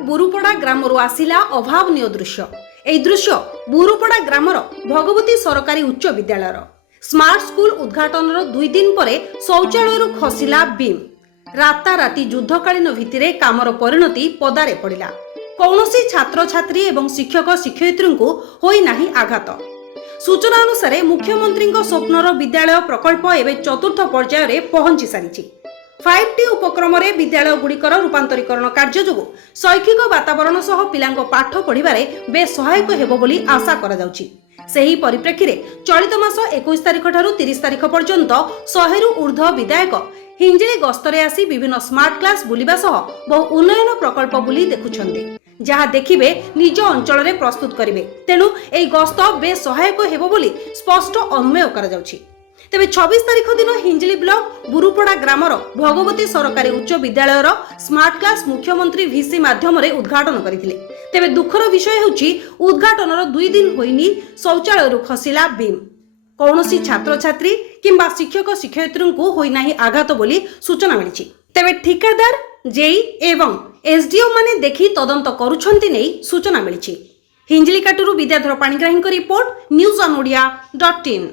बुरुपड़ा ग्रामरू आसिला अभावनीय दृश्य। एई दृश्य बुरुपड़ा ग्रामर भगवती सरकारी उच्च विद्यालयर स्मार्ट स्कूल उद्घाटन 2 दिन पर शौचालय खसिला बीम। राताराति युद्धकालीन भित्तिरे कामर परिणति पदारे पड़िला। कौनसी छात्र छात्री एवं शिक्षक शिक्षयित्री को होई नाही आघात। सूचना अनुसार मुख्यमंत्री स्वप्नर विद्यालय प्रकल्प एवं चतुर्थ पर्यायर पहुंची सारी। 5T उपक्रम विद्यालय गुड़िकर रूपांतरीकरण कार्य जो शैक्षिक वातावरण सह पिलांको पाठ पढ़िबारे बेस सहायक हेबो बोली आशा करा जाउची। सेही परिप्रेक्षी चलित मास 21 तारिख ठारू 30 तारिख पर्यंत 100 रु ऊर्ध्व विधायक हिंजिली गस्तरे आसी विभिन्न स्मार्ट क्लास बुलिबा सह बहु उन्नयन प्रकल्प बुली देखुछन्ते, जहा देखिबे निज अंचल रे प्रस्तुत करिवे। तेणु एई गस्त बेस सहायक हेबो बोली स्पष्ट अनुमेय करा जाउची। तेबे 26 तारिख दिन हिंजिली ब्लॉक बुरुपड़ा ग्रामर भगवती सरकारी उच्च विद्यालयर स्मार्ट क्लास मुख्यमंत्री वीसी माध्यम उद्घाटन करथिले। तेबे दुखर विषय होची उद्घाटनर 2 दिन होइनी शौचालय खसिला बीम। कौनसी छात्र छात्री किंबा शिक्षक शिक्षयित्री को होई नाही आघात बोली सूचना मिलिछि। तेबे ठिकादार जेई एवं एसडीओ माने देखि तदंत करूछन्ति नै सूचना मिलिछि। हिंजिली काटुरु विद्याधर पाणिग्राहींको रिपोर्ट न्यूज ऑन ओडिया.in।